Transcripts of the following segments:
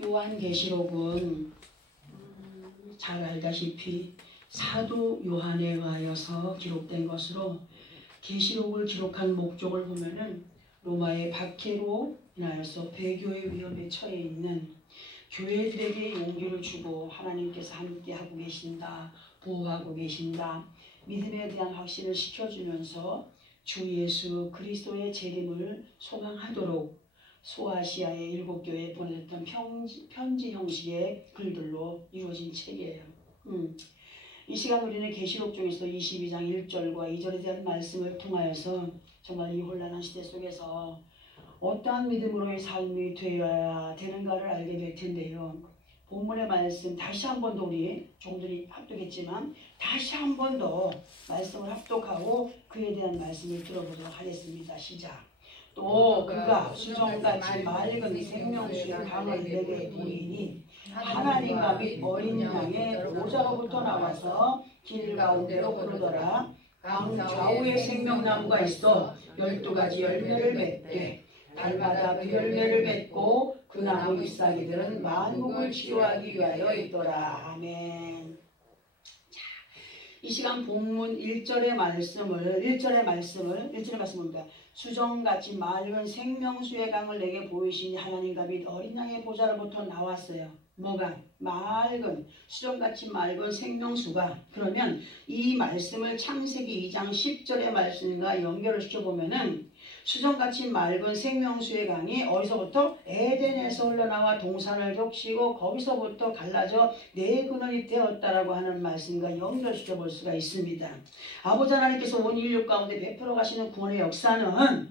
요한계시록은 잘 알다시피 사도 요한에 의하여서 기록된 것으로 계시록을 기록한 목적을 보면은 로마의 박해로 인하여서 배교의 위험에 처해 있는 교회들에게 용기를 주고 하나님께서 함께하고 계신다, 보호하고 계신다, 믿음에 대한 확신을 시켜주면서 주 예수 그리스도의 재림을 소망하도록 소아시아의 7교회에 보내졌던 편지 형식의 글들로 이루어진 책이에요. 이 시간 우리는 계시록 중에서 22장 1절과 2절에 대한 말씀을 통하여서 정말 이 혼란한 시대 속에서 어떠한 믿음으로의 삶이 되어야 되는가를 알게 될 텐데요. 본문의 말씀 다시 한 번 더 우리 조금 전에 합독했지만 다시 한 번 더 말씀을 합독하고 그에 대한 말씀을 들어보도록 하겠습니다. 시작. 또 그가 수정같이 맑은 생명수의 강을 내게 보이니 하나님과 및 어린 양의 보좌로부터 나와서 길 가운데로 흐르더라. 강 좌우에 생명나무가 있어 12가지 열매를 맺되 달마다 그 열매를 맺고 그 나무 잎사귀들은 만국을 치유하기 위하여 있더라. 아멘. 자, 이 시간 본문 1절의 말씀입니다. 수정같이 맑은 생명수의 강을 내게 보이시니 하나님과 및 어린 양의 보좌로부터 나왔어요. 뭐가? 맑은, 수정같이 맑은 생명수가. 그러면 이 말씀을 창세기 2장 10절의 말씀과 연결을 시켜보면은 수정같이 맑은 생명수의 강이 어디서부터? 에덴에서 흘러나와 동산을 적시고 거기서부터 갈라져 네 근원이 되었다라고 하는 말씀과 연결시켜 볼 수가 있습니다. 아버지 하나님께서 온 인류 가운데 베풀어 가시는 구원의 역사는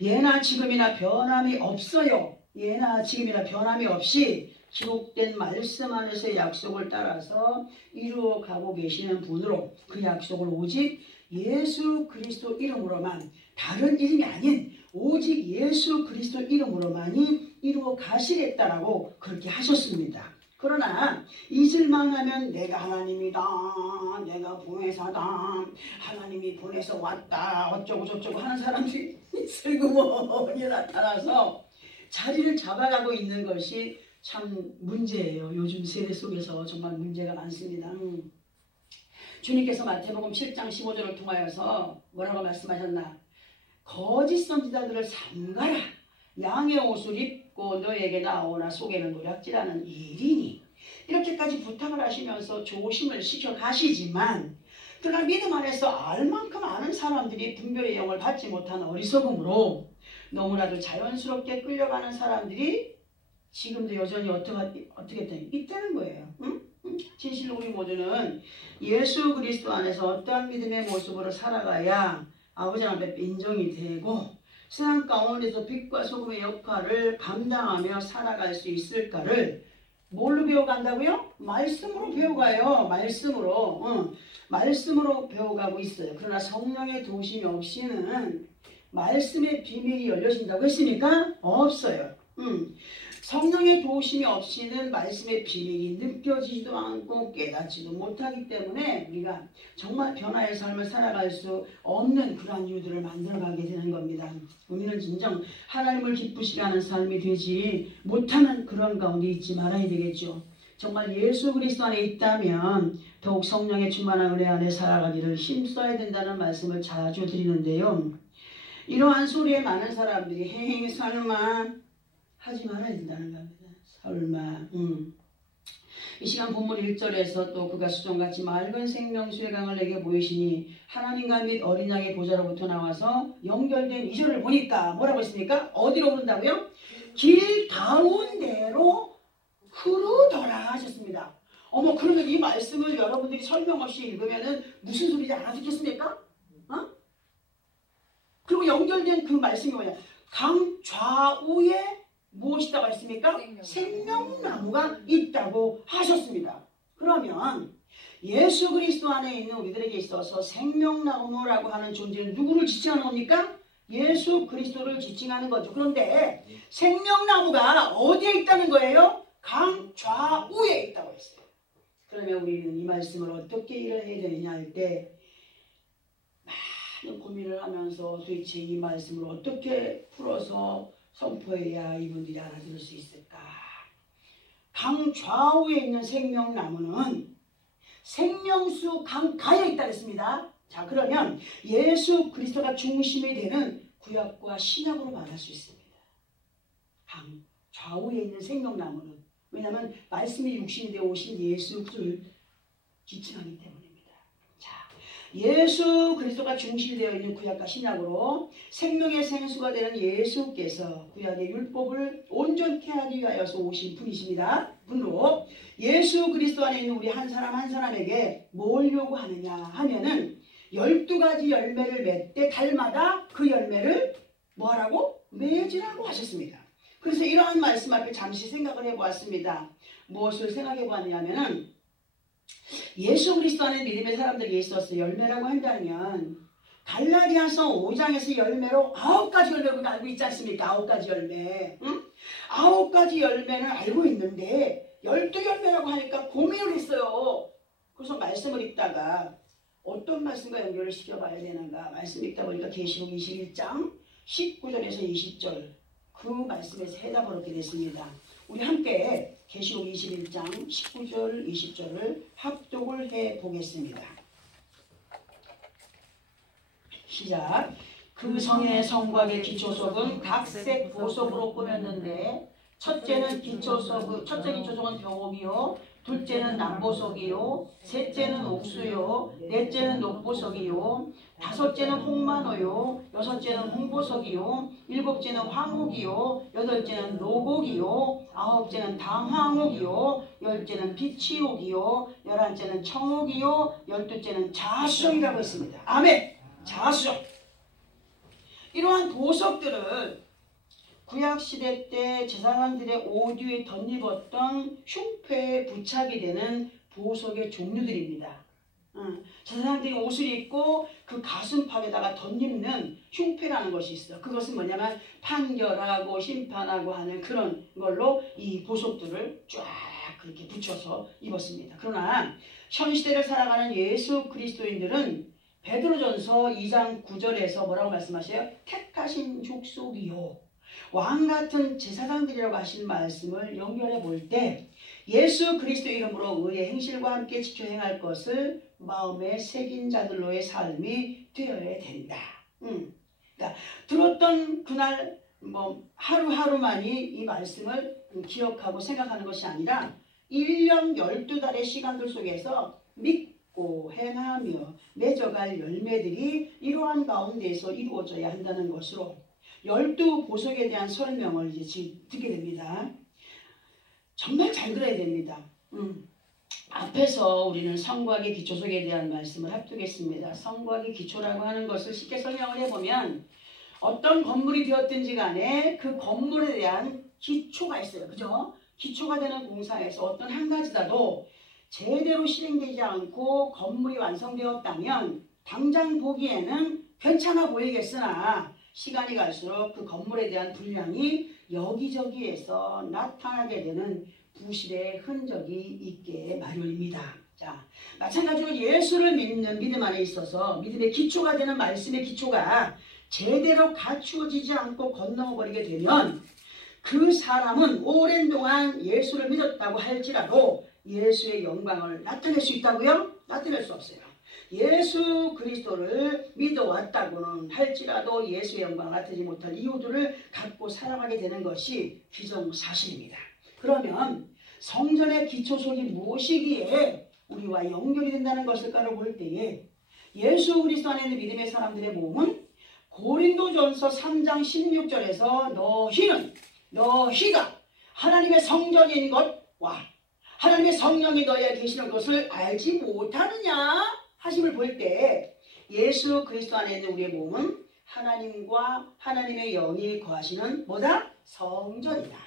예나 지금이나 변함이 없어요. 예나 지금이나 변함이 없이 기록된 말씀 안에서의 약속을 따라서 이루어가고 계시는 분으로 그 약속을 오직 예수 그리스도 이름으로만, 다른 이름이 아닌 오직 예수 그리스도 이름으로만이 이루어 가시겠다라고 그렇게 하셨습니다. 그러나 잊을만 하면 내가 하나님이다, 내가 보혜사다, 하나님이 보내서 왔다 어쩌고 저쩌고 하는 사람들이 슬그머니 나타나서 자리를 잡아가고 있는 것이 참 문제예요. 요즘 세대 속에서 정말 문제가 많습니다. 주님께서 마태복음 7장 15절을 통하여서 뭐라고 말씀하셨나? 거짓 선지자들을 삼가라. 양의 옷을 입고 너에게 나오나 속에는 노략질하는 일이니. 이렇게까지 부탁을 하시면서 조심을 시켜 가시지만 그러나 믿음 안에서 알만큼 아는 사람들이 분별의 영을 받지 못한 어리석음으로 너무나도 자연스럽게 끌려가는 사람들이 지금도 여전히 어떻게 있다는 거예요. 진실로 우리 모두는 예수 그리스도 안에서 어떠한 믿음의 모습으로 살아가야 아버지 앞에 인정이 되고 세상 가운데서 빛과 소금의 역할을 감당하며 살아갈 수 있을까를 뭘로 배워간다고요? 말씀으로 배워가요. 말씀으로 배워가고 있어요. 그러나 성령의 도우심이 없이는 말씀의 비밀이 열려진다고 했습니까? 없어요. 성령의 도우심이 없이는 말씀의 비밀이 느껴지지도 않고 깨닫지도 못하기 때문에 우리가 정말 변화의 삶을 살아갈 수 없는 그러한 이유들을 만들어가게 되는 겁니다. 우리는 진정 하나님을 기쁘시게 하는 삶이 되지 못하는 그런 가운데 있지 말아야 되겠죠. 정말 예수 그리스도 안에 있다면 더욱 성령의 충만한 은혜 안에 살아가기를 힘써야 된다는 말씀을 자주 드리는데요. 이러한 소리에 많은 사람들이 헤헤 설마 하지 말아야 된다는 겁니다. 설마. 이 시간 본문 1절에서 또 그가 수정같이 맑은 생명수의 강을 내게 보이시니 하나님과 및 어린 양의 보좌로부터 나와서 연결된 2절을 보니까 뭐라고 했습니까? 어디로 흐른다고요? 길 가운데로 흐르더라 하셨습니다. 어머, 그러면 이 말씀을 여러분들이 설명 없이 읽으면 무슨 소리인지 알아듣겠습니까? 그리고 연결된 그 말씀이 뭐냐? 강 좌우에 무엇이 있다고 했습니까? 생명나무가 있다고 하셨습니다. 그러면 예수 그리스도 안에 있는 우리들에게 있어서 생명나무라고 하는 존재는 누구를 지칭하는 겁니까? 예수 그리스도를 지칭하는 거죠. 그런데 생명나무가 어디에 있다는 거예요? 강 좌우에 있다고 했어요. 그러면 우리는 이 말씀을 어떻게 일을 해야 되느냐 할 때 많은 고민을 하면서 도대체 이 말씀을 어떻게 풀어서 선포해야 이분들이 알아들을 수 있을까? 강 좌우에 있는 생명나무는 생명수 강가에 있다 그랬습니다. 자, 그러면 예수 그리스도가 중심이 되는 구약과 신약으로 말할 수 있습니다. 강 좌우에 있는 생명나무는, 왜냐하면 말씀이 육신이 되어 오신 예수를 지칭하기 때문입니다. 자, 예수 그리스도가 중심이 되어 있는 구약과 신약으로 생명의 생수가 되는 예수께서 구약의 율법을 온전케 하기 위하여서 오신 분이십니다. 분으로 예수 그리스도 안에 있는 우리 한 사람 한 사람에게 뭘 요구하느냐 하면은 12가지 열매를 맺되 달마다 그 열매를 뭐하라고? 맺으라고 하셨습니다. 그래서 이러한 말씀 앞에 잠시 생각을 해보았습니다. 무엇을 생각해 보았냐면은 예수 그리스도 안에 믿음의 사람들이 있어서 열매라고 한다면 갈라디아서 5장에서 열매로 9가지 열매 우리가 알고 있지 않습니까? 9가지 열매. 응? 9가지 열매는 알고 있는데 12열매라고 하니까 고민을 했어요. 그래서 말씀을 읽다가 어떤 말씀과 연결을 시켜봐야 되는가. 말씀 읽다 보니까 계시록 21장 19절에서 20절 그 말씀에서 해답을 얻게 됐습니다. 우리 함께 계시록 21장 19절 20절을 합독을 해보겠습니다. 시작. 그 성의 성곽의 기초석은 각색 보석으로 꾸몄는데 첫째 기초석은 벽옥이요, 둘째는 남보석이요, 셋째는 옥수요, 넷째는 녹보석이요, 다섯째는 홍만호요, 여섯째는 홍보석이요, 일곱째는 황옥이요, 여덟째는 노곡이요, 아홉째는 당황옥이요, 열째는 비치옥이요, 열한째는 청옥이요, 열두째는 자수석이라고 했습니다. 아멘. 자수석. 이러한 보석들은 구약시대 때 제사장들의 옷 위에 덧입었던 흉패에 부착이 되는 보석의 종류들입니다. 제사장들이 옷을 입고 그 가슴팍에다가 덧입는 흉패라는 것이 있어. 그것은 뭐냐면 판결하고 심판하고 하는 그런 걸로 이 보석들을 쫙 그렇게 붙여서 입었습니다. 그러나 현 시대를 살아가는 예수 그리스도인들은 베드로전서 2장 9절에서 뭐라고 말씀하셔요? 택하신 족속이요, 왕같은 제사장들이라고 하신 말씀을 연결해 볼 때 예수 그리스도 이름으로 의의 행실과 함께 지켜 행할 것을 마음에 새긴 자들로의 삶이 되어야 된다. 그러니까 들었던 그날 하루하루만이 이 말씀을 기억하고 생각하는 것이 아니라 1년 12달의 시간들 속에서 믿고 행하며 맺어갈 열매들이 이러한 가운데에서 이루어져야 한다는 것으로 12보석에 대한 설명을 이제 지금 듣게 됩니다. 정말 잘 들어야 됩니다. 앞에서 우리는 성곽의 기초석에 대한 말씀을 합두겠습니다. 성곽의 기초라고 하는 것을 쉽게 설명을 해보면 어떤 건물이 되었든지 간에 그 건물에 대한 기초가 있어요. 그죠? 기초가 되는 공사에서 어떤 한 가지라도 제대로 실행되지 않고 건물이 완성되었다면 당장 보기에는 괜찮아 보이겠으나 시간이 갈수록 그 건물에 대한 분량이 여기저기에서 나타나게 되는 부실의 흔적이 있게 마련입니다. 자, 마찬가지로 예수를 믿는 믿음 안에 있어서 믿음의 기초가 되는 말씀의 기초가 제대로 갖추어지지 않고 건너버리게 되면 그 사람은 오랜 동안 예수를 믿었다고 할지라도 예수의 영광을 나타낼 수 있다고요? 나타낼 수 없어요. 예수 그리스도를 믿어왔다고는 할지라도 예수의 영광을 나타내지 못할 이유들을 갖고 살아가게 되는 것이 기정사실입니다. 그러면 성전의 기초석이 무엇이기에 우리와 연결이 된다는 것일까를 볼 때에 예수 그리스도 안에 있는 믿음의 사람들의 모험은 고린도전서 3장 16절에서 너희가 하나님의 성전인 것과 하나님의 성령이 너희에 계시는 것을 알지 못하느냐 하심을 볼 때 예수 그리스도 안에 있는 우리의 몸은 하나님과 하나님의 영이 거하시는 뭐다? 성전이다.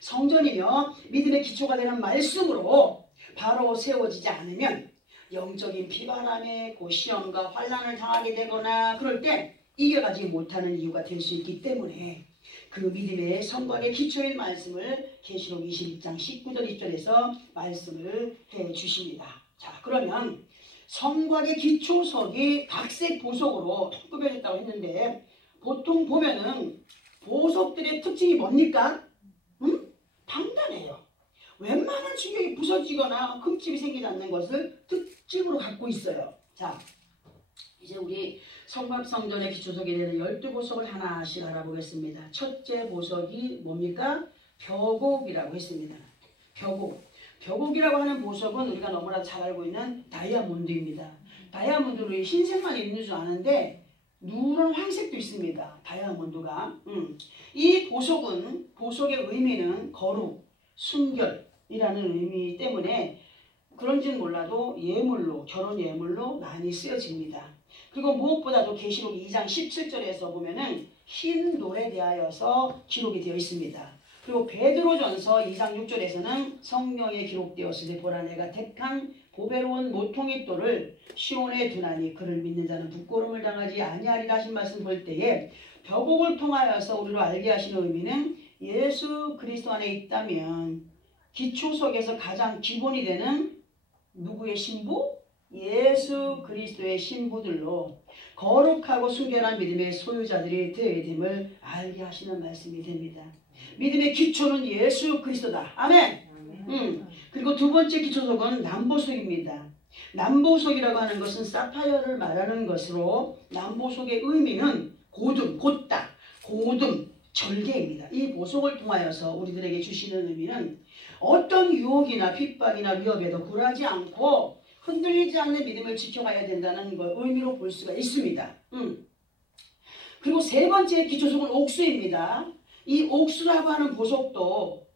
성전이며 믿음의 기초가 되는 말씀으로 바로 세워지지 않으면 영적인 비바람에 시험과 환난을 당하게 되거나 그럴 때 이겨가지 못하는 이유가 될 수 있기 때문에 그 믿음의 성곽의 기초인 말씀을 계시록 21장 19절 20절에서 말씀을 해 주십니다. 자, 그러면 성곽의 기초석이 각색 보석으로 꾸며졌다고 했는데 보통 보면은 보석들의 특징이 뭡니까? 단단해요. 웬만한 충격이 부서지거나 흠집이 생기지 않는 것을 특징으로 갖고 있어요. 자, 이제 우리 성막성전의 기초석이 되는 12보석을 하나씩 알아보겠습니다. 첫째 보석이 뭡니까? 벽옥이라고 했습니다. 벽옥. 벽옥이라고 하는 보석은 우리가 너무나 잘 알고 있는 다이아몬드입니다. 다이아몬드는 흰색만 있는 줄 아는데 누런 황색도 있습니다. 다이아몬드가. 이 보석은, 보석의 의미는 거룩, 순결이라는 의미 때문에 그런지는 몰라도 예물로, 결혼 예물로 많이 쓰여집니다. 그리고 무엇보다도 계시록 2장 17절에서 보면은 흰 돌에 대하여서 기록이 되어 있습니다. 그리고 베드로전서 2장 6절에서는 성경에 기록되었으되 보라 내가 택한 보배로운 모퉁이돌을 시온에 두나니 그를 믿는 자는 부끄러움을 당하지 아니하리라 하신 말씀 볼 때에 벽옥을 통하여서 우리로 알게 하시는 의미는 예수 그리스도 안에 있다면 기초석에서 가장 기본이 되는 누구의 신부? 예수 그리스도의 신부들로 거룩하고 순결한 믿음의 소유자들이 되어야 됨을 알게 하시는 말씀이 됩니다. 믿음의 기초는 예수 그리스도다. 아멘. 그리고 두 번째 기초석은 남보석입니다. 남보석이라고 하는 것은 사파이어를 말하는 것으로 남보석의 의미는 고듬, 곧다, 고듬, 절개입니다. 이 보석을 통하여서 우리들에게 주시는 의미는 어떤 유혹이나 핍박이나 위협에도 굴하지 않고 흔들리지 않는 믿음을 지켜가야 된다는 걸 의미로 볼 수가 있습니다. 그리고 세 번째 기초석은 옥수입니다. 이 옥수라고 하는 보석도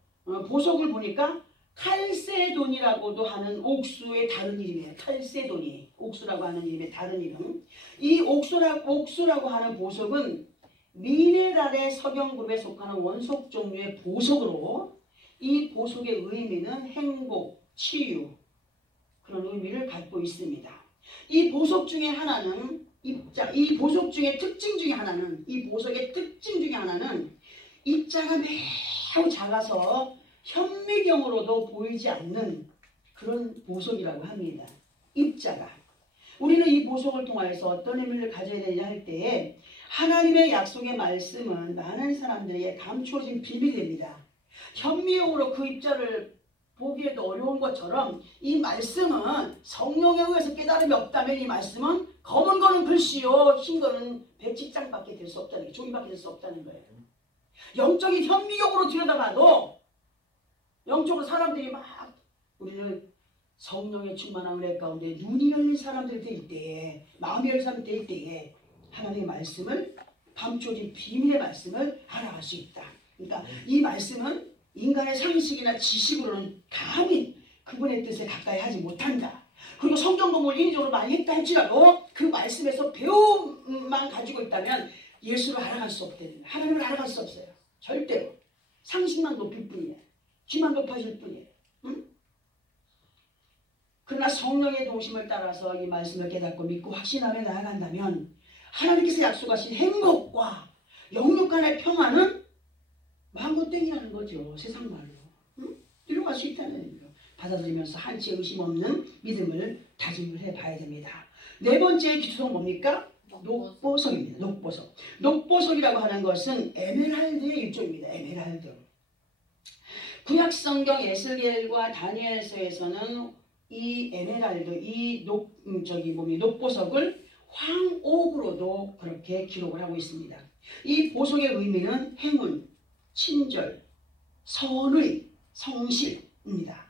보석을 보니까 칼세돈이라고도 하는 옥수의 다른 이름이에요. 칼세돈이 옥수라고 하는 이름의 다른 이름. 이 옥수라고 하는 보석은 미네랄의 석영그룹에 속하는 원석 종류의 보석으로 이 보석의 의미는 행복, 치유 그런 의미를 갖고 있습니다. 이 보석 중에 하나는 이 보석 중에 특징 중에 하나는 이 보석의 특징 중에 하나는 입자가 매우 작아서 현미경으로도 보이지 않는 그런 보석이라고 합니다. 입자가. 우리는 이 보석을 통하여서 어떤 의미를 가져야 되냐 할 때에 하나님의 약속의 말씀은 많은 사람들에게 감추어진 비밀입니다. 현미경으로 그 입자를 보기에도 어려운 것처럼 이 말씀은 성령에 의해서 깨달음이 없다면 이 말씀은 검은 거는 글씨요 흰 거는 백지장밖에 될 수 없다는 거예요. 종이밖에 될 수 없다는 거예요. 영적인 현미경으로 들여다봐도 영적으로 사람들이 막 우리는 성령의 충만한 은혜 가운데 눈이 열린 사람들이 될 때에 마음이 열린 사람이 될 때에 하나님의 말씀을 감춰진 비밀의 말씀을 알아갈 수 있다. 그러니까 이 말씀은 인간의 상식이나 지식으로는 감히 그분의 뜻에 가까이 하지 못한다. 그리고 성경 공부를 인위적으로 많이 했다 할지라도 그 말씀에서 배움만 가지고 있다면 예수를 알아갈 수 없대요. 하나님을 알아갈 수 없어요. 절대로. 상식만 높일 뿐이에요. 귀만 높아질 뿐이에요. 응? 그러나 성령의 도심을 따라서 이 말씀을 깨닫고 믿고 확신하며 나아간다면 하나님께서 약속하신 행복과 영육 간의 평화는 망고땡이라는 거죠. 세상 말로. 응? 이뤄갈 수 있다는 얘기죠. 받아들이면서 한치 의심 없는 믿음을 다짐을 해봐야 됩니다. 네 번째 기초는 뭡니까? 녹보석입니다. 녹보석. 녹보석이라고 하는 것은 에메랄드의 일종입니다. 에메랄드. 구약성경 에스겔과 다니엘서에서는 이 에메랄드, 이 녹보석을 황옥으로도 그렇게 기록을 하고 있습니다. 이 보석의 의미는 행운, 친절, 선의, 성실입니다.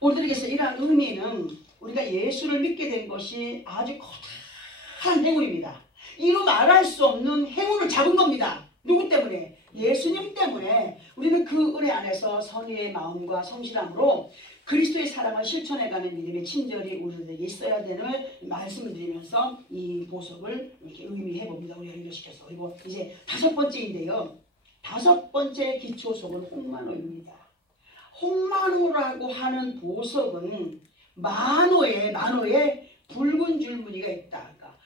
우리들에게서 이러한 의미는 우리가 예수를 믿게 된 것이 아주 커다란 행운입니다. 이루 말할 수 없는 행운을 잡은 겁니다. 누구 때문에? 예수님 때문에 우리는 그 은혜 안에서 선의의 마음과 성실함으로 그리스도의 사랑을 실천해가는 믿음의 친절이 우리들에게 있어야 되는 말씀을 드리면서 이 보석을 이렇게 의미해 봅니다. 우리가 연결시켜서. 그리고 이제 다섯 번째인데요. 다섯 번째 기초석은 홍만호입니다. 홍만호라고 하는 보석은 만호에 붉은 줄무늬가 있다. 그러니까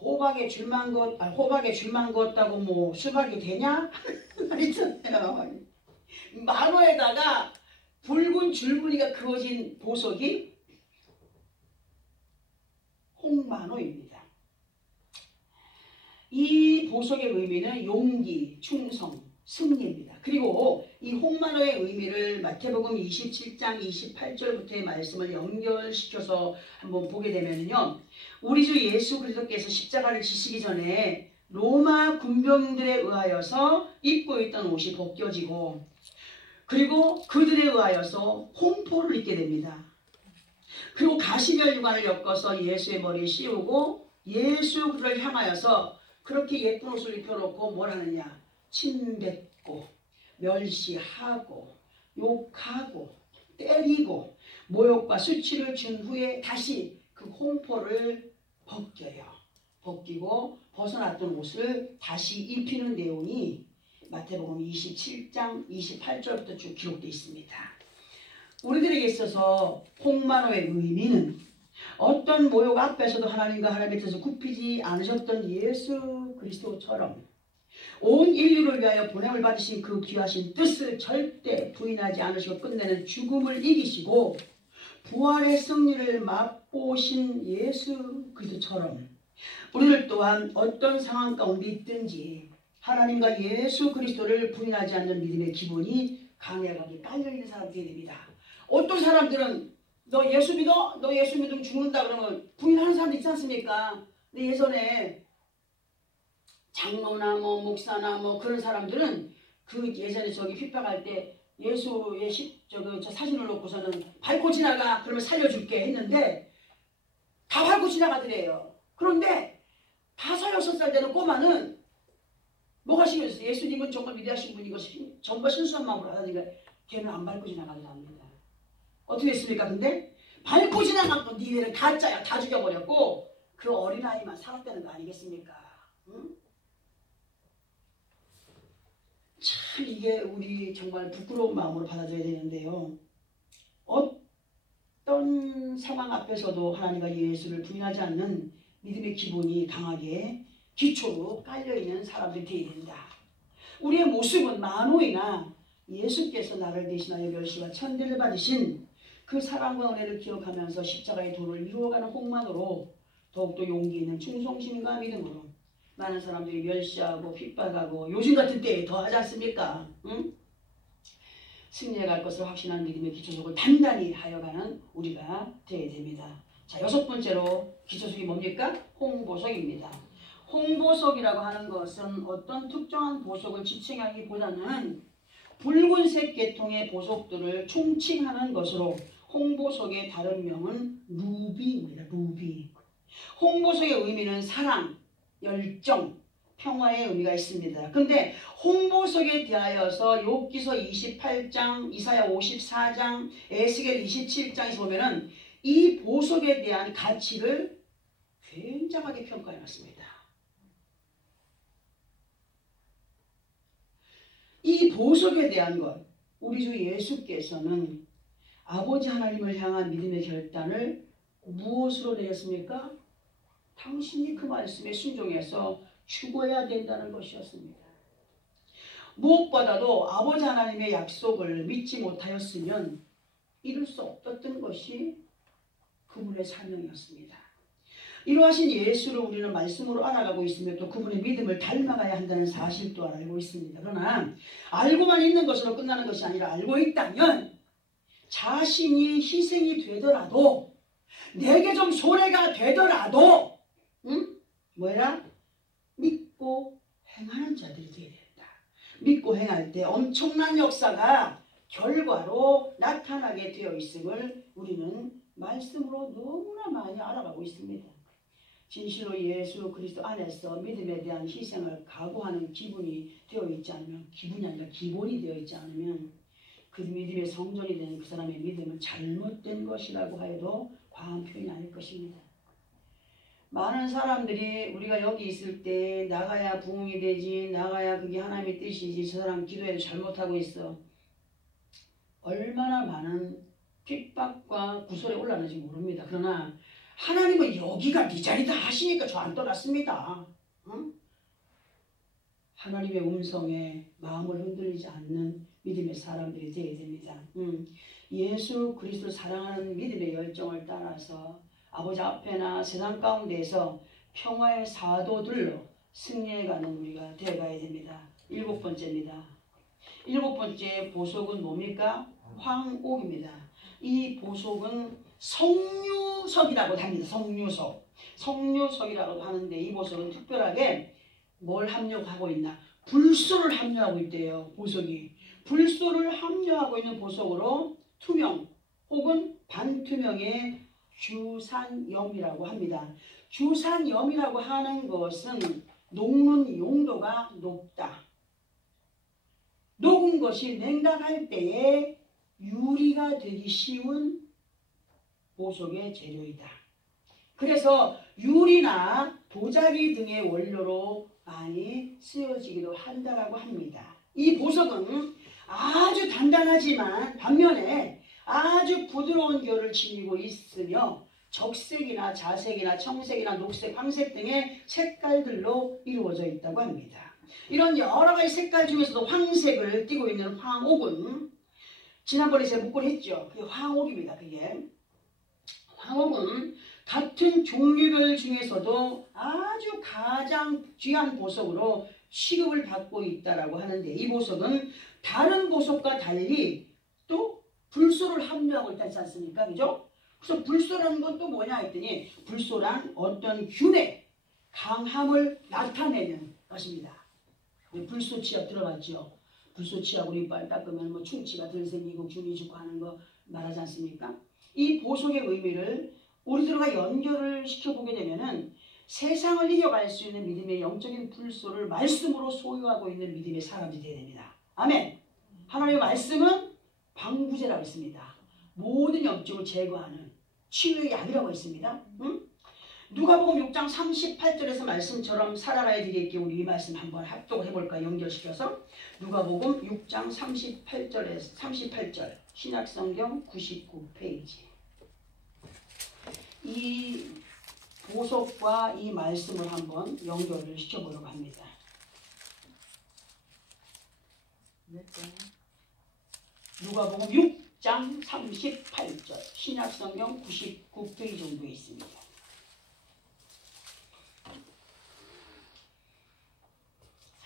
호박에 줄만 걷다고 뭐 수박이 되냐? 말이잖아요. 만호에다가 붉은 줄무늬가 그어진 보석이 홍만호입니다. 이 보석의 의미는 용기, 충성, 승리입니다. 그리고 이 홍마노의 의미를 마태복음 27장 28절부터의 말씀을 연결시켜서 한번 보게 되면요. 우리 주 예수 그리스도께서 십자가를 지시기 전에 로마 군병들에 의하여서 입고 있던 옷이 벗겨지고 그리고 그들에 의하여서 홍포를 입게 됩니다. 그리고 가시별 유관을 엮어서 예수의 머리에 씌우고 예수 그를 향하여서 그렇게 예쁜 옷을 입혀놓고 뭘 하느냐. 침뱉고 멸시하고 욕하고 때리고 모욕과 수치를 준 후에 다시 그 홍포를 벗겨요. 벗기고 벗어났던 옷을 다시 입히는 내용이 마태복음 27장 28절부터 쭉 기록되어 있습니다. 우리들에게 있어서 홍마노의 의미는 어떤 모욕 앞에서도 하나님과 하나님의 뜻을 굽히지 않으셨던 예수 그리스도처럼 온 인류를 위하여 보냄을 받으신 그 귀하신 뜻을 절대 부인하지 않으시고 끝내는 죽음을 이기시고 부활의 승리를 맛보신 예수 그리스도처럼 우리들 또한 어떤 상황 가운데 있든지 하나님과 예수 그리스도를 부인하지 않는 믿음의 기본이 강력하게 깔려있는 사람들이 됩니다. 어떤 사람들은 너 예수 믿어? 너 예수 믿으면 죽는다 그러면 부인하는 사람도 있지 않습니까? 근데 예전에 장로나 뭐 목사나 뭐 그런 사람들은 그 예전에 저기 핍박할 때 예수의 저 사진을 놓고서는 밟고 지나가 그러면 살려줄게 했는데 다 밟고 지나가더래요. 그런데 5, 6살 되는 꼬마는 뭐가 신경쓰여? 예수님은 정말 위대하신 분이고 정말 순수한 마음으로 하다니까 걔는 안 밟고 지나가더랍니다. 어떻게 했습니까? 근데 밟고 지나갔고 니네는 가짜야. 다 죽여버렸고 그 어린아이만 살았다는 거 아니겠습니까? 응? 참 이게 우리 정말 부끄러운 마음으로 받아들여야 되는데요. 어떤 상황 앞에서도 하나님과 예수를 부인하지 않는 믿음의 기본이 강하게 기초로 깔려있는 사람들이 되어야 된다. 우리의 모습은 만호이나 예수께서 나를 대신하여 멸시와 천대를 받으신 그 사랑과 은혜를 기억하면서 십자가의 도를 이루어가는 홍만으로 더욱더 용기 있는 충성심과 믿음으로 많은 사람들이 멸시하고 핍박하고 요즘 같은 때에 더 하지 않습니까? 응? 승리해갈 것을 확신한 믿음의 기초속을 단단히 하여가는 우리가 되어야 됩니다. 자, 6번째로 기초속이 뭡니까? 홍보석입니다. 홍보석이라고 하는 것은 어떤 특정한 보석을 지칭하기보다는 붉은색 계통의 보석들을 총칭하는 것으로 홍보석의 다른 명은 루비입니다. 루비. 홍보석의 의미는 사랑, 열정, 평화의 의미가 있습니다. 근데 홍보석에 대하여서 욥기서 28장, 이사야 54장, 에스겔 27장에서 보면은 이 보석에 대한 가치를 굉장하게 평가해 놨습니다. 이 보석에 대한 것, 우리 주 예수께서는 아버지 하나님을 향한 믿음의 결단을 무엇으로 내렸습니까? 당신이 그 말씀에 순종해서 죽어야 된다는 것이었습니다. 무엇보다도 아버지 하나님의 약속을 믿지 못하였으면 이룰 수 없었던 것이 그분의 사명이었습니다. 이러하신 예수를 우리는 말씀으로 알아가고 있으며 또 그분의 믿음을 닮아가야 한다는 사실 또한 알고 있습니다. 그러나 알고만 있는 것으로 끝나는 것이 아니라 알고 있다면 자신이 희생이 되더라도 내게 좀 손해가 되더라도 뭐라? 믿고 행하는 자들이 되어야 된다. 믿고 행할 때 엄청난 역사가 결과로 나타나게 되어 있음을 우리는 말씀으로 너무나 많이 알아가고 있습니다. 진실로 예수 그리스도 안에서 믿음에 대한 희생을 각오하는 기분이 되어 있지 않으면, 기분이 아니라 기본이 되어 있지 않으면 그 믿음의 성전이 되는 그 사람의 믿음은 잘못된 것이라고 하여도 과한 표현이 아닐 것입니다. 많은 사람들이 우리가 여기 있을 때 나가야 부흥이 되지, 나가야 그게 하나님의 뜻이지, 저 사람 기도해도 잘못하고 있어. 얼마나 많은 핍박과 구설에 올랐는지 모릅니다. 그러나 하나님은 여기가 네 자리다 하시니까 저 안 떠났습니다. 응? 하나님의 음성에 마음을 흔들리지 않는 믿음의 사람들이 되어야 됩니다. 예수 그리스도를 사랑하는 믿음의 열정을 따라서 아버지 앞에나 세상 가운데에서 평화의 사도들로 승리해가는 우리가 되어가야 됩니다. 7번째입니다. 일곱 번째 보석은 뭡니까? 황옥입니다. 이 보석은 성유석이라고 합니다. 성유석. 성유석이라고 하는데 이 보석은 특별하게 뭘 함유하고 있나? 불소를 함유하고 있대요. 보석이. 불소를 함유하고 있는 보석으로 투명 혹은 반투명의 주산염이라고 합니다. 주산염이라고 하는 것은 녹는 용도가 높다. 녹은 것이 냉각할 때에 유리가 되기 쉬운 보석의 재료이다. 그래서 유리나 도자기 등의 원료로 많이 쓰여지기도 한다라고 합니다. 이 보석은 아주 단단하지만 반면에 아주 부드러운 결을 지니고 있으며 적색이나 자색이나 청색이나 녹색, 황색 등의 색깔들로 이루어져 있다고 합니다. 이런 여러 가지 색깔 중에서도 황색을 띠고 있는 황옥은 지난번에 제가 묵고를 했죠. 그게 황옥입니다. 그게 황옥은 같은 종류별 중에서도 아주 가장 귀한 보석으로 취급을 받고 있다라고 하는데 이 보석은 다른 보석과 달리 또 불소를 함유하고 있지 않습니까? 그죠? 그래서 불소라는 건 또 뭐냐 했더니 불소란 어떤 균의 강함을 나타내는 것입니다. 불소 치약 들어봤죠? 불소 치약으로 이빨 닦으면 뭐 충치가 덜 생기고 균이 죽고 하는 거 말하지 않습니까? 이 보석의 의미를 우리들과 연결을 시켜보게 되면은 세상을 이겨갈 수 있는 믿음의 영적인 불소를 말씀으로 소유하고 있는 믿음의 사람이 되어야 됩니다. 아멘. 하나님의 말씀은 방부제라고 했습니다. 모든 염증을 제거하는 치유의 약이라고 했습니다. 응? 누가복음 6장 38절에서 말씀처럼 살아나야 되겠기에 우리 이 말씀 한번 합독을 해볼까 연결시켜서 누가복음 6장 38절 신약성경 99페이지 이 보석과 이 말씀을 한번 연결을 시켜보려고 합니다. 누가복음 6장 38절 신약성경 99페이지 정도에 있습니다.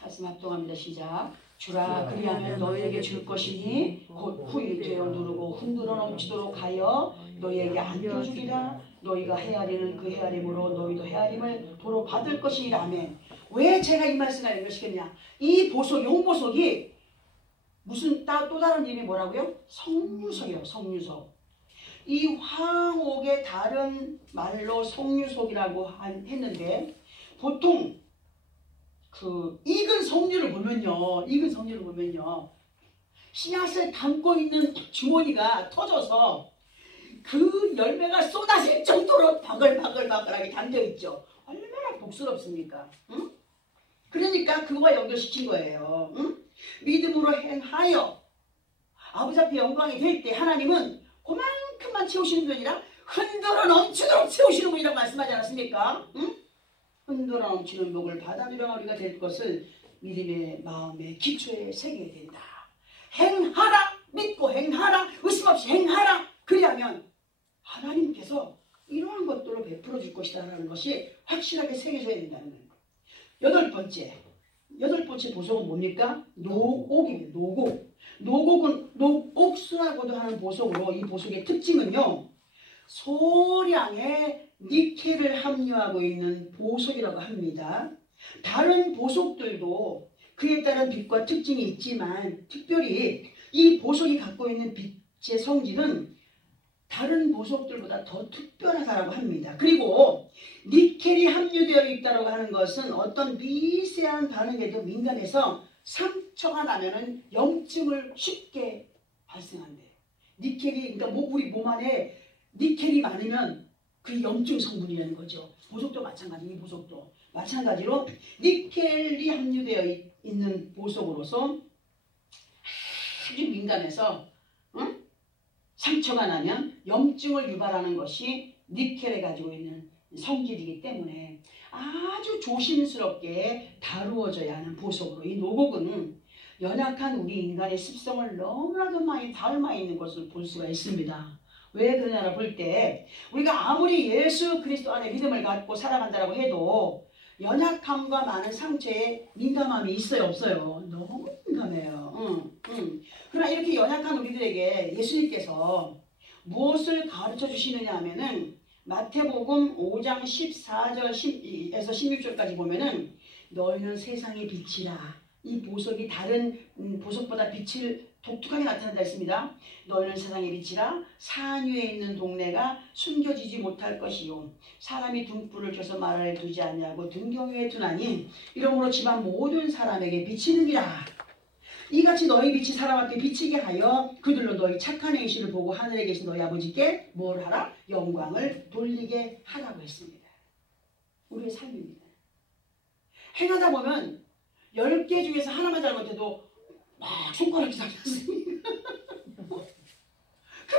말씀 합동합니다. 시작. 주라 그리하면 너희에게 줄 것이니 곧 후이 되어 누르고 흔들어 넘치도록 하여 너희에게 안겨주리라. 너희가 헤아리는 그 헤아림으로 너희도 헤아림을 도로 받을 것이라면. 왜 제가 이 말씀을 연결시켰냐? 이 보석, 용보석이 무슨 또 다른 이름이 뭐라고요? 성유석이에요. 성유석. 이 황옥의 다른 말로 성유석이라고 했는데 보통 그 익은 석류를 보면요. 씨앗을 담고 있는 주머니가 터져서 그 열매가 쏟아질 정도로 바글바글하게 담겨있죠. 얼마나 복스럽습니까? 응? 그러니까 그거와 연결시킨 거예요. 응? 믿음으로 행하여 아버지 앞에 영광이 될 때 하나님은 그만큼만 채우시는 분이 아니라 흔들어 넘치도록 채우시는 분이라고 말씀하지 않았습니까? 응? 흔들어 넘치는 복을 받아들여 우리가 될 것을 믿음의 마음의 기초에 새겨야 된다. 행하라. 믿고 행하라. 의심 없이 행하라. 그리하면 하나님께서 이러한 것들로 베풀어 줄 것이다 라는 것이 확실하게 새겨져야 된다는 거예요. 여덟 번째 보석은 뭡니까? 노옥입니다. 노옥은 녹옥수라고도 하는 보석으로 이 보석의 특징은요. 소량의 니켈을 함유하고 있는 보석이라고 합니다. 다른 보석들도 그에 따른 빛과 특징이 있지만 특별히 이 보석이 갖고 있는 빛의 성질은 다른 보석들보다 더 특별하다고 합니다. 그리고 니켈이 함유되어 있다고 하는 것은 어떤 미세한 반응에도 민감해서 상처가 나면은 염증을 쉽게 발생한대요. 니켈이 그러니까 우리 몸 안에 니켈이 많으면 그 염증 성분이라는 거죠. 보석도 마찬가지, 이 보석도 마찬가지로 니켈이 함유되어 있는 보석으로서 아주 민감해서 상처가 나면 염증을 유발하는 것이 니켈에 가지고 있는 성질이기 때문에 아주 조심스럽게 다루어져야 하는 보석으로 이 노곡은 연약한 우리 인간의 습성을 너무나도 많이 닮아 있는 것을 볼 수가 있습니다. 왜 그러냐를 볼 때 우리가 아무리 예수 그리스도 안에 믿음을 갖고 살아간다고 해도 연약함과 많은 상처에 민감함이 있어요 없어요? 너무 민감해요. 그러나 이렇게 연약한 우리들에게 예수님께서 무엇을 가르쳐 주시느냐 하면은 마태복음 5장 14절에서 16절까지 보면은 너희는 세상의 빛이라. 이 보석이 다른 보석보다 빛을 독특하게 나타낸다 했습니다. 너희는 세상의 빛이라. 산 위에 있는 동네가 숨겨지지 못할 것이요 사람이 등불을 켜서 말 아래 두지 아니하고 등경 위에 두나니 이러므로 집안 모든 사람에게 비치느니라. 이같이 너희 빛이 사람 앞에 비치게 하여 그들로 너희 착한 행실을 보고 하늘에 계신 너희 아버지께 뭘 하라? 영광을 돌리게 하라고 했습니다. 우리의 삶입니다. 행하다 보면 10개 중에서 하나만 잘못해도 막 손가락이 잡혔습니다. 그럼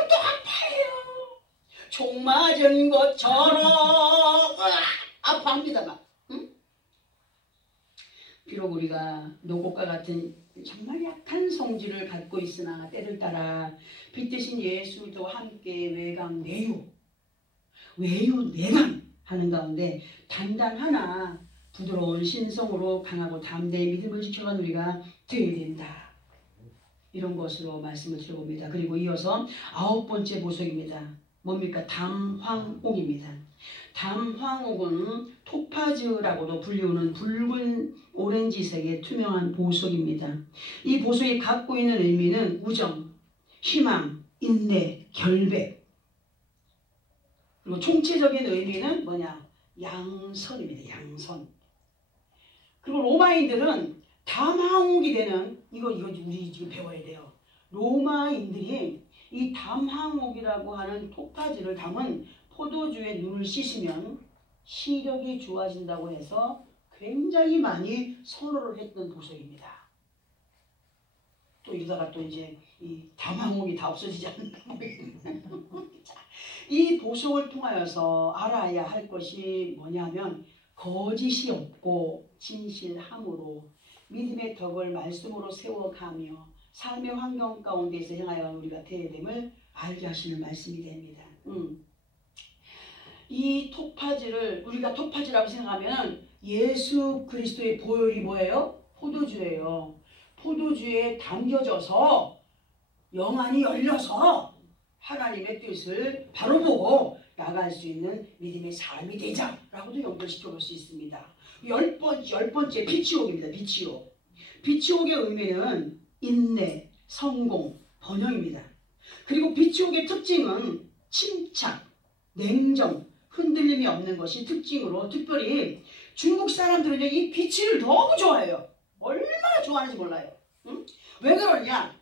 또 아파해요. 총 맞은 것처럼 아파합니다. 막. 응? 비록 우리가 노곡과 같은 정말 약한 성질을 갖고 있으나 때를 따라 빛 대신 예수도 함께 외강 내강 하는 가운데 단단하나 부드러운 신성으로 강하고 담대히 믿음을 지켜간 우리가 되어야 된다. 이런 것으로 말씀을 드려봅니다. 그리고 이어서 9번째 보석입니다. 뭡니까? 담황옥입니다. 담황옥은 토파즈라고도 불리우는 붉은 오렌지색의 투명한 보석입니다. 이 보석이 갖고 있는 의미는 우정, 희망, 인내, 결백. 그리고 총체적인 의미는 뭐냐? 양선입니다. 양선. 그리고 로마인들은 담황옥이 되는 이거 우리 지금 배워야 돼요. 로마인들이 이 담황옥이라고 하는 토파즈를 담은 포도주에 눈을 씻으면 시력이 좋아진다고 해서 굉장히 많이 선호를 했던 보석입니다. 또 이러다가 또 이제 이 담황옥이 다 없어지지 않는다. 이 보석을 통하여서 알아야 할 것이 뭐냐면 거짓이 없고 진실함으로 믿음의 덕을 말씀으로 세워가며 삶의 환경 가운데서 행하여 우리가 되어야 됨을 알게 하시는 말씀이 됩니다. 이 토파즈를 우리가 토파즈라고 생각하면 예수 그리스도의 보혈이 뭐예요? 포도주예요. 포도주에 담겨져서 영안이 열려서 하나님의 뜻을 바로 보고 나갈 수 있는 믿음의 삶이 되자라고도 연결시켜 볼 수 있습니다. 열 번째 피치옥입니다. 피치옥. 피치옥의 의미는 인내, 성공, 번영입니다. 그리고 피치옥의 특징은 침착, 냉정, 흔들림이 없는 것이 특징으로 특별히 중국 사람들은 이 피치를 너무 좋아해요. 얼마나 좋아하는지 몰라요. 응? 왜 그러냐?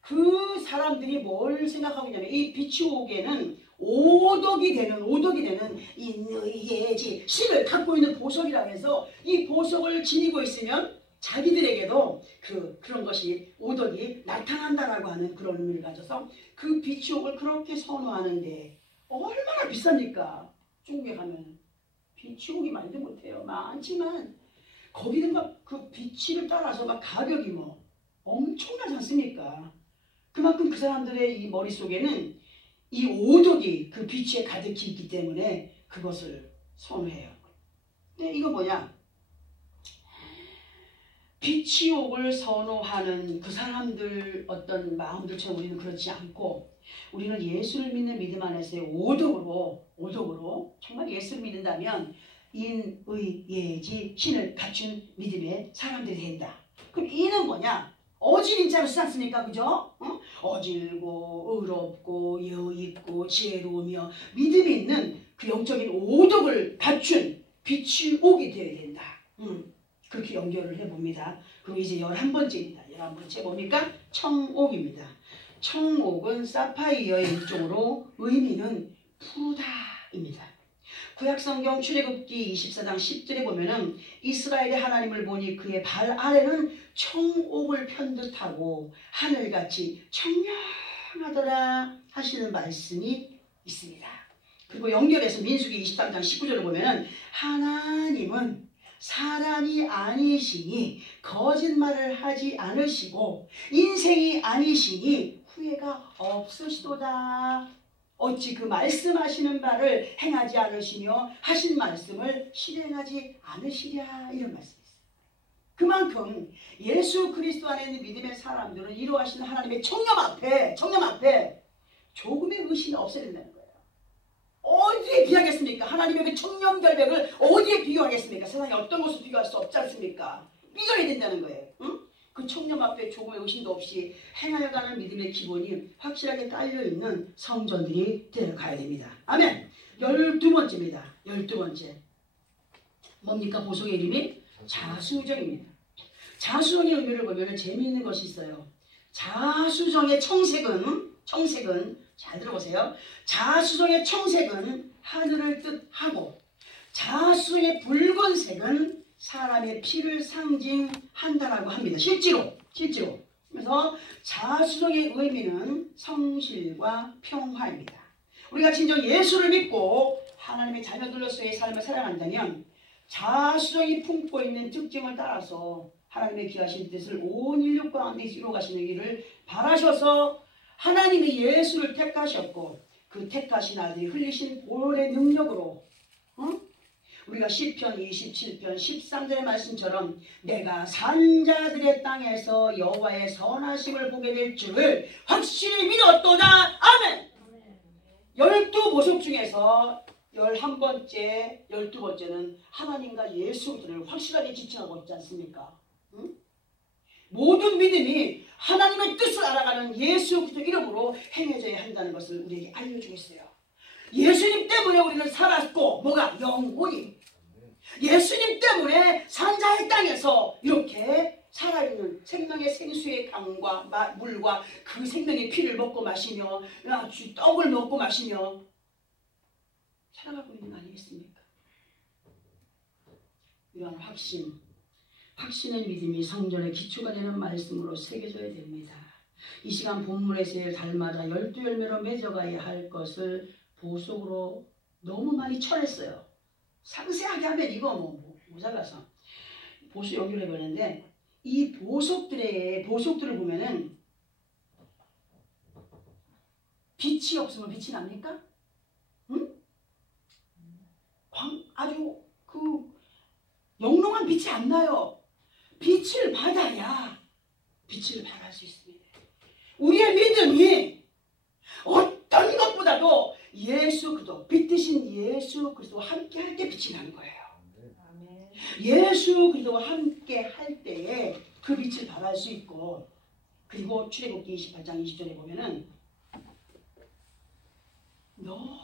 그 사람들이 뭘 생각하고 있냐면 이 피치옥에는 오덕이 되는 인의예지 신을 갖고 있는 보석이라고 해서 이 보석을 지니고 있으면 자기들에게도 그런 것이 오덕이 나타난다라고 하는 그런 의미를 가져서 그 피치옥을 그렇게 선호하는데 얼마나 비쌉니까? 중국에 가면 피치옥이 말도 못해요. 많지만 거기는 막 그 비치를 따라서 막 가격이 뭐 엄청나지 않습니까? 그만큼 그 사람들의 이 머릿속에는 이 오덕이 그 비치에 가득히 있기 때문에 그것을 선호해요. 근데 이거 뭐냐? 피치옥을 선호하는 그 사람들 어떤 마음들처럼 우리는 그렇지 않고 우리는 예수를 믿는 믿음 안에서의 오덕으로 정말 예수를 믿는다면 인의예지 신을 갖춘 믿음의 사람들이 된다. 그럼 이는 뭐냐? 어질인자로 쓰지 않습니까? 그죠? 어질고 의롭고 여있고 지혜로우며 믿음이 있는 그 영적인 오덕을 갖춘 피치옥이 되어야 된다. 그렇게 연결을 해봅니다. 그리고 이제 11번째입니다. 11번째 뭡니까? 청옥입니다. 청옥은 사파이어의 일종으로 의미는 푸르다입니다. 구약성경 출애굽기 24장 10절에 보면은 이스라엘의 하나님을 보니 그의 발 아래는 청옥을 편듯하고 하늘같이 청량하더라 하시는 말씀이 있습니다. 그리고 연결해서 민수기 23장 19절을 보면은 하나님은 사람이 아니시니 거짓말을 하지 않으시고 인생이 아니시니 후회가 없으시도다. 어찌 그 말씀하시는 바를 행하지 않으시며 하신 말씀을 실행하지 않으시랴. 이런 말씀이 있어요. 그만큼 예수 그리스도 안에 있는 믿음의 사람들은 이루어하시는 하나님의 청렴 앞에 조금의 의심이 없어야 된다는 거예요. 어디에 비하겠습니까? 하나님의 그 청렴 결백을 어디에 비교하겠습니까? 세상에 어떤 것을 비교할 수 없지 않습니까? 믿어야 된다는 거예요. 응? 그 청렴 앞에 조금의 의심도 없이 행하여가는 믿음의 기본이 확실하게 깔려있는 성전들이 되어가야 됩니다. 아멘. 12번째입니다. 12번째. 뭡니까? 보석의 이름이 자수정입니다. 자수정의 의미를 보면 재미있는 것이 있어요. 자수정의 청색은 잘 들어보세요. 자수정의 청색은 하늘을 뜻하고 자수정의 붉은색은 사람의 피를 상징한다라고 합니다. 실제로. 그래서 자수정의 의미는 성실과 평화입니다. 우리가 진정 예수를 믿고 하나님의 자녀들로서의 삶을 살아간다면 자수정이 품고 있는 특징을 따라서 하나님의 귀하신 뜻을 온 인류 가운데 이루어가시는 일을 바라셔서 하나님이 예수를 택하셨고 그 택하신 아들이 흘리신 보혈의 능력으로 우리가 시편 27편 13절의 말씀처럼 내가 산자들의 땅에서 여호와의 선하심을 보게 될 줄을 확실히 믿었도다. 아멘. 12보석 중에서 11번째, 12번째는 하나님과 예수를 확실하게 지칭하고 있지 않습니까? 응? 모든 믿음이 하나님의 뜻을 알아가는 예수 그리스도 이름으로 행해져야 한다는 것을 우리에게 알려주고 있어요. 예수님 때문에 우리는 살았고 뭐가? 영원히. 예수님 때문에 산자의 땅에서 이렇게 살아있는 생명의 생수의 강과 물과 그 생명의 피를 먹고 마시며 떡을 먹고 마시며 살아가고 있는 거 아니겠습니까? 이러한 확신의 믿음이 성전의 기초가 되는 말씀으로 새겨져야 됩니다. 이 시간 본문에서의 달마다 12열매로 맺어가야 할 것을 보석으로 너무 많이 쳐냈어요. 상세하게 하면 이거 모자라서 보수 연결해보는데 이 보석들을 보면은 빛이 없으면 빛이 납니까? 응? 아주 그 영롱한 빛이 안 나요. 빛을 받아야 빛을 발할 수 있습니다. 우리의 믿음이 어떤 것보다도 예수 그리스도, 빛 대신 예수 그리스도와 함께 할 때 빛이 나는 거예요. 아멘. 예수 그리스도와 함께 할 때에 그 빛을 발할 수 있고, 그리고 출애굽기 28장 20절에 보면은 너무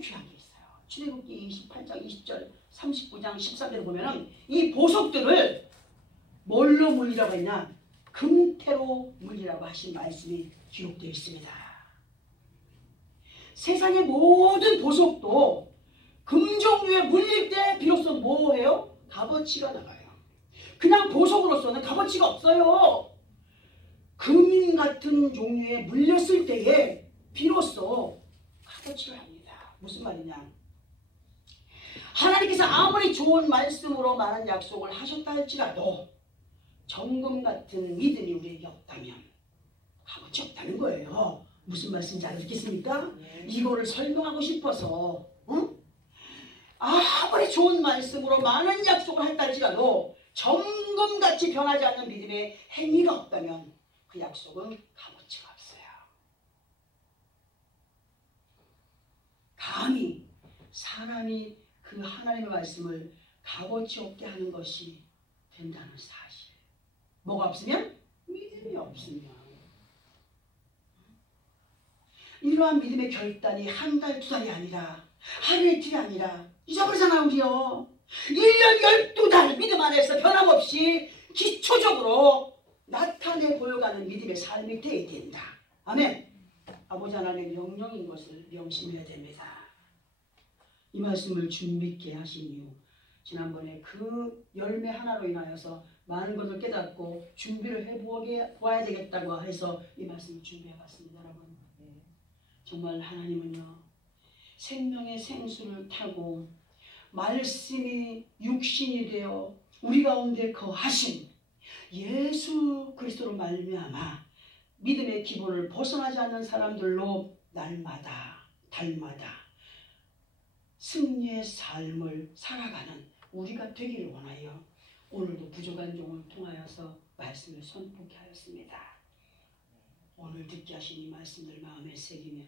귀한 게 있어요. 출애굽기 28장 20절, 39장 13절에 보면은 이 보석들을 뭘로 물리라고 했냐? 금태로 물리라고 하신 말씀이 기록되어 있습니다. 세상의 모든 보석도 금 종류에 물릴 때 비로소 뭐예요? 값어치가 나가요. 그냥 보석으로서는 값어치가 없어요. 금 같은 종류에 물렸을 때에 비로소 값어치가 합니다. 무슨 말이냐? 하나님께서 아무리 좋은 말씀으로 많은 약속을 하셨다 할지라도 정금 같은 믿음이 우리에게 없다면 값어치 없다는 거예요. 무슨 말씀인지 알겠습니까? 이거를 설명하고 싶어서 아무리 좋은 말씀으로 많은 약속을 했다 할지라도 정금같이 변하지 않는 믿음의 행위가 없다면 그 약속은 값어치가 없어요. 감히 사람이 그 하나님의 말씀을 값어치 없게 하는 것이 된다는 사실. 뭐가 없으면? 믿음이 없으면. 이러한 믿음의 결단이 한 달, 두 달이 아니라 하루 이틀이 아니라 잊어버리잖아요. 우리요. 1년 12달 믿음 안에서 변함없이 기초적으로 나타내 보여가는 믿음의 삶이 되어야 된다. 아멘. 아버지 하나님의 명령인 것을 명심해야 됩니다. 이 말씀을 준비 있게 하신 이유, 지난번에 그 열매 하나로 인하여서 많은 것을 깨닫고 준비를 해보아야 되겠다고 해서 이 말씀을 준비해봤습니다. 여러분, 정말 하나님은요, 생명의 생수를 타고 말씀이 육신이 되어 우리 가운데 거하신 예수 그리스도로 말미암아 믿음의 기본을 벗어나지 않는 사람들로 날마다 달마다 승리의 삶을 살아가는 우리가 되기를 원하여 오늘도 부족한 종을 통하여서 말씀을 선포케 하였습니다. 오늘 듣게 하신 이 말씀들 마음에 새기며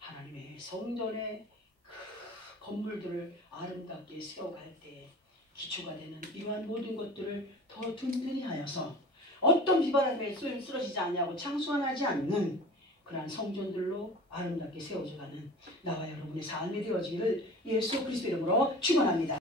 하나님의 성전의 그 건물들을 아름답게 세워갈 때 기초가 되는 이러한 모든 것들을 더 든든히 하여서 어떤 비바람에 쓰러지지 않냐고 창수하지 않는 그러한 성전들로 아름답게 세워져가는 나와 여러분의 삶이 되어지기를 예수 그리스도 이름으로 축원합니다.